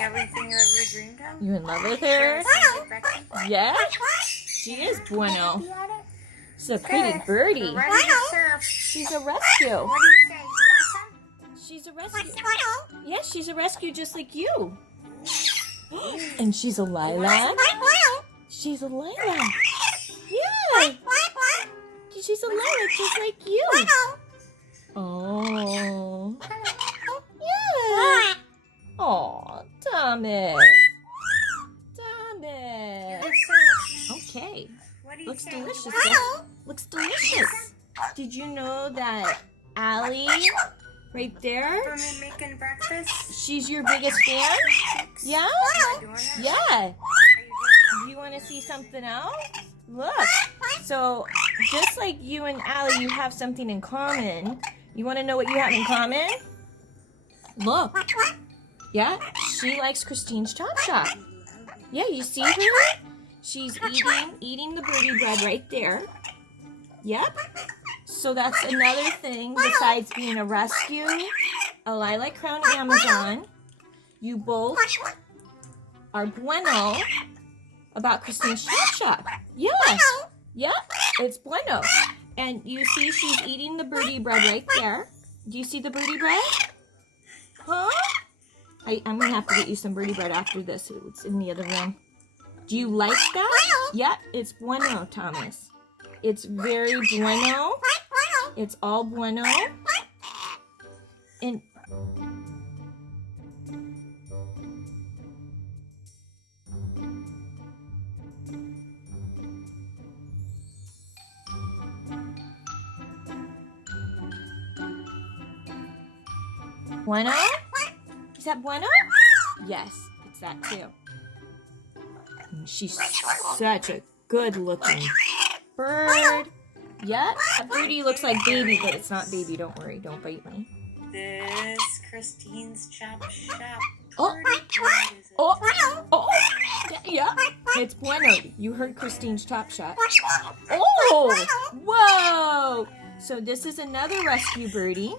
Everything you ever dreamed of? You in love with her? Yeah? She is bueno. She's a pretty birdie. Ready to surf. She's a rescue. What do you say? You want some? She's a rescue. Yeah, she's a rescue just like you. And she's a lilac. She's a lilac. Yeah. She's a lilac just like you. Oh. Yeah. Oh, Thomas. Thomas. Okay. Looks delicious. Looks delicious. Did you know that Allie, right there, For me making breakfast? she's your biggest fan? Yeah? Yeah. Do you want to see something else? Look. So, just like you and Allie, you have something in common. You want to know what you have in common? Look. Yeah, she likes Christine's Chop Shop. Yeah, you see her? She's eating the birdie bread right there. Yep. So that's another thing besides being a rescue, a Lilac Crown Amazon. You both are bueno about Christine's Chop Shop. Yeah. Yep. It's bueno. And you see she's eating the birdie bread right there. Do you see the birdie bread? Huh? I'm going to have to get you some birdie bread after this. It's in the other room. Do you like that? Yeah, it's bueno, Thomas. It's very bueno. It's all bueno. And bueno? Is that bueno? Yes, it's that too. And she's such a good-looking bird. Yep, that birdie looks like baby, but it's not baby. Don't worry, don't bite me. This Christine's Chop Shop. Oh, yeah, it's bueno. You heard Christine's Chop Shop. Oh, whoa! So this is another rescue birdie.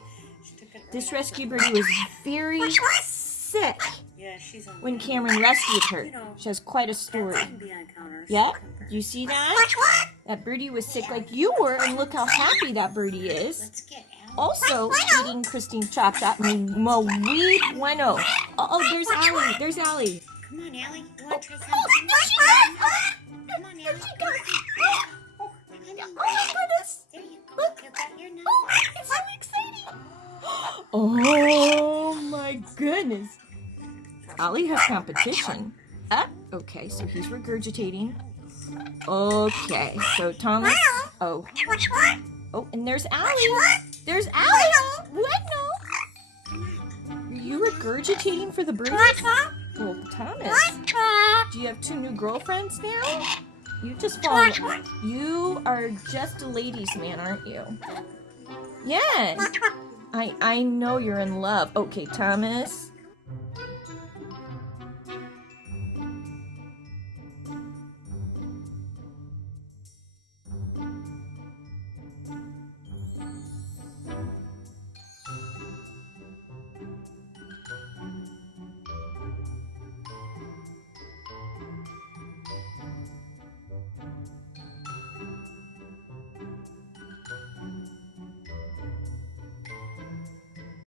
This rescue birdie was very sick when Cameron rescued her. She has quite a story. Yep, you see that? That birdie was sick like you were, and look how happy that birdie is. Also eating Christine's Chop Shop. Muy bueno. Oh, there's Allie. There's Allie. Come on, Allie. You want to try something? Come on, Allie. Oh my goodness. There you go. You got your number. Oh, it's so exciting. Oh my goodness. Ollie has competition. Okay, so he's regurgitating. Okay, so Thomas. Oh, and there's Allie. There's Allie. What? No. Are you regurgitating for the birdies? Well, Thomas, do you have 2 new girlfriends now? You just fall. You are just a ladies' man, aren't you? Yes. I know you're in love. Okay, Thomas.